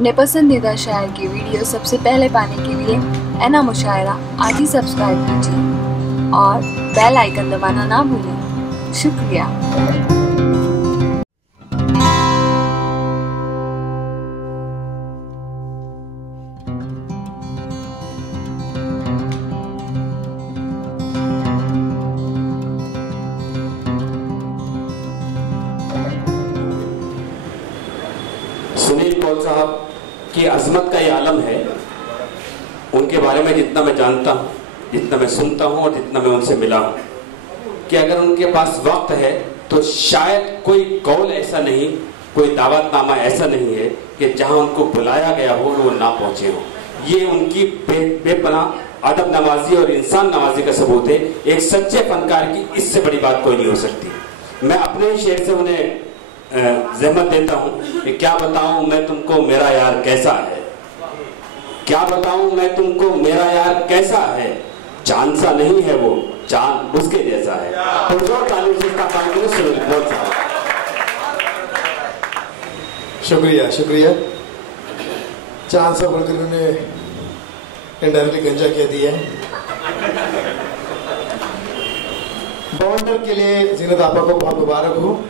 अपने पसंदीदा शायर की वीडियो सबसे पहले पाने के लिए एना मुशायरा आज ही सब्सक्राइब कीजिए और बेल आइकन दबाना ना भूलें। शुक्रिया। सुनील कौल साहब की अजमत का ये आलम है। उनके बारे में जितना मैं जानता हूँ, जितना मैं सुनता हूँ और जितना मैं उनसे मिला हूँ, कि अगर उनके पास वक्त है तो शायद कोई कौल ऐसा नहीं, कोई दावतनामा ऐसा नहीं है कि जहाँ उनको बुलाया गया हो वो ना पहुँचे हो। ये उनकी बेपनाह अदब नवाजी और इंसान नवाजी का सबूत है। एक सच्चे फनकार की इससे बड़ी बात कोई नहीं हो सकती। मैं अपने ही शेर से उन्हें ज़हमत देता हूँ कि क्या बताऊँ मैं तुमको मेरा यार कैसा है, क्या बताऊँ मैं तुमको मेरा यार कैसा है, चांद सा नहीं है वो, चांद उसके जैसा है। शुक्रिया शुक्रिया। चांद सा बोलकर उन्होंने इंडायरेक्टली गंजा कह दिया है। बवंडर के लिए जीनत आपा को बहुत मुबारक हो।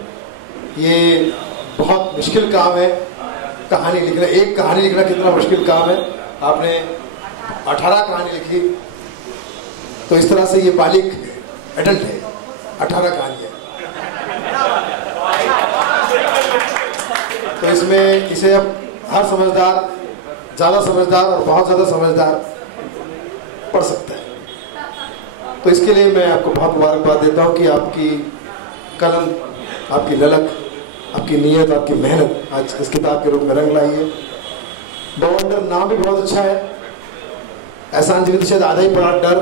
ये बहुत मुश्किल काम है कहानी लिखना। एक कहानी लिखना कितना मुश्किल काम है। आपने 18 कहानी लिखी, तो इस तरह से ये बालिग एडल्ट है। 18 कहानी है, तो इसमें इसे अब हर समझदार, ज़्यादा समझदार और बहुत ज़्यादा समझदार पढ़ सकता है। तो इसके लिए मैं आपको बहुत मुबारकबाद देता हूँ कि आपकी कलम, आपकी ललक, आपकी नीयत, आपकी मेहनत आज इस किताब के रूप में रंग लाई है। बवंडर नाम भी बहुत अच्छा है। एहसान जी ने तो शायद आधा ही पढ़ा, डर,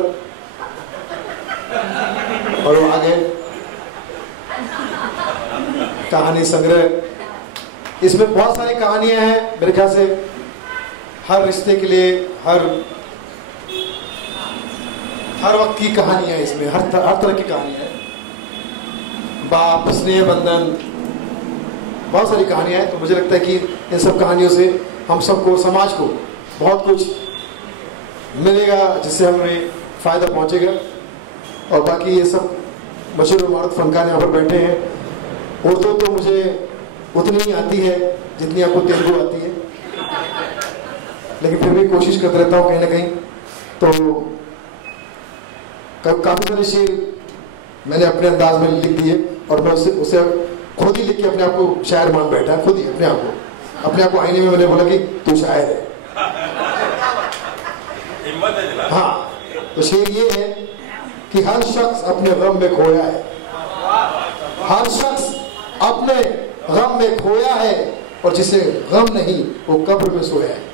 और वो आगे कहानी संग्रह। इसमें बहुत सारी कहानियां हैं। मेरे ख्याल से हर रिश्ते के लिए, हर वक्त की कहानियां इसमें, हर तरह की कहानियां हैं। बाप, स्नेह बंधन, बहुत सारी कहानियां हैं। तो मुझे लगता है कि इन सब कहानियों से हम सबको, समाज को बहुत कुछ मिलेगा जिससे हमें फ़ायदा पहुंचेगा। और बाकी ये सब मशहूर इमारत फनकार यहाँ पर बैठे हैं। उर्दू तो मुझे उतनी ही आती है जितनी आपको तेलुगु आती है, लेकिन फिर भी कोशिश करता रहता हूँ कहीं ना कहीं। तो काफ़ी सारे शेर मैंने अपने अंदाज में लिख दिए और मैं उसे खुद ही लिख के अपने आप को शायर मान बैठा। खुद ही अपने आप को आईने में मैंने बोला कि तू शायर है। हाँ, तो शेर ये है कि हर शख्स अपने गम में खोया है, हर शख्स अपने गम में खोया है, और जिसे गम नहीं वो कब्र में सोया है।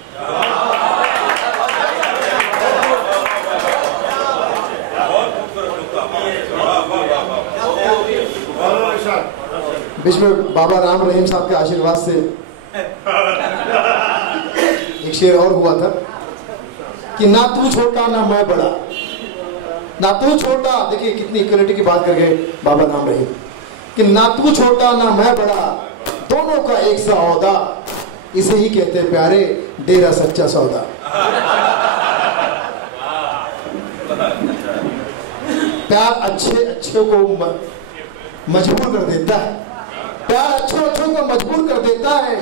बीच में बाबा राम रहीम साहब के आशीर्वाद से एक शेर और हुआ था कि ना तू छोटा ना मैं बड़ा, ना तू छोटा। देखिए कितनी इक्वलिटी की बात कर गए बाबा राम रहीम कि ना तू छोटा ना मैं बड़ा, दोनों का एक सा औदा, इसे ही कहते प्यारे डेरा सच्चा सौदा। प्यार अच्छे को मजबूर कर देता है, प्यार अच्छों को मजबूर कर देता है,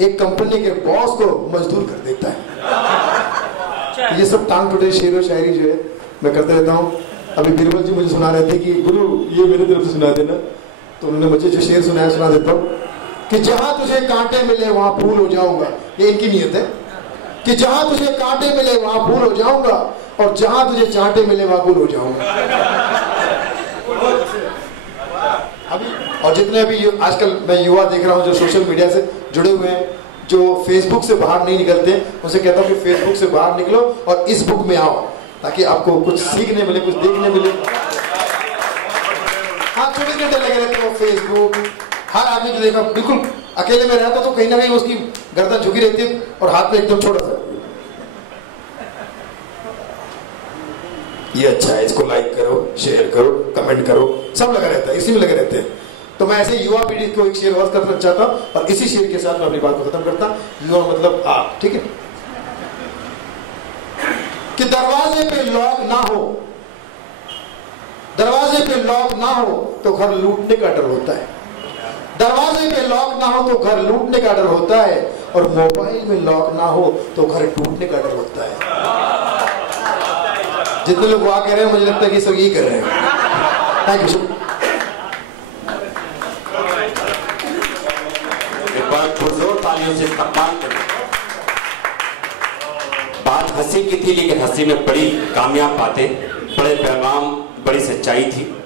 एक कंपनी के बॉस को मजदूर कर देता है। ये सब टांग टूटे शेर और शायरी जो है मैं करते रहता हूँ। अभी बीरबल जी मुझे सुना रहे थे कि गुरु ये मेरी तरफ से सुना देना, तो उन्होंने मुझे जो शेर सुनाया सुना देता हूँ कि जहां तुझे कांटे मिले वहां फूल हो जाऊंगा। ये इनकी नियत है कि जहां तुझे कांटे मिले वहां फूल हो जाऊंगा, और जहां तुझे चांटे मिले वहां फूल हो जाऊंगा। अभी और जितने भी आजकल मैं युवा देख रहा हूँ जो सोशल मीडिया से जुड़े हुए हैं, जो फेसबुक से बाहर नहीं निकलते, उनसे कहता हूँ कि फेसबुक से बाहर निकलो और इस बुक में आओ, ताकि आपको कुछ सीखने मिले, कुछ देखने मिले। हाँ, 24 घंटे लगे रहते हो फेसबुक। हर आदमी को देखा, बिल्कुल अकेले में रहता तो कहीं ना कहीं उसकी गर्दन झुकी रहती है और हाथ में एकदम छोटा सा, ये अच्छा है, इसको लाइक करो, शेयर करो, कमेंट करो, सब लगा रहता है, इसी में लगे रहते हैं। तो मैं ऐसे युवा पीढ़ी को एक शेर और करना चाहता हूं और इसी शेर के साथ मैं अपनी बात को खत्म करता हूं। युवा मतलब आप, ठीक है? कि दरवाजे पे लॉक ना हो, दरवाजे पे लॉक ना हो तो घर लूटने का डर होता है। दरवाजे पे लॉक ना हो तो घर लूटने का डर होता है, और मोबाइल में लॉक ना हो तो घर टूटने का डर होता है। जितने लोग वहां कह रहे हैं, मुझे लगता है कि सब यही कर रहे हैं। Thank you. एक बार पुरजोर तालियों से इस्तकबाल करें। बात हंसी की थी, लेकिन हंसी में बड़ी कामयाब बातें, बड़े पैगाम, बड़ी सच्चाई थी।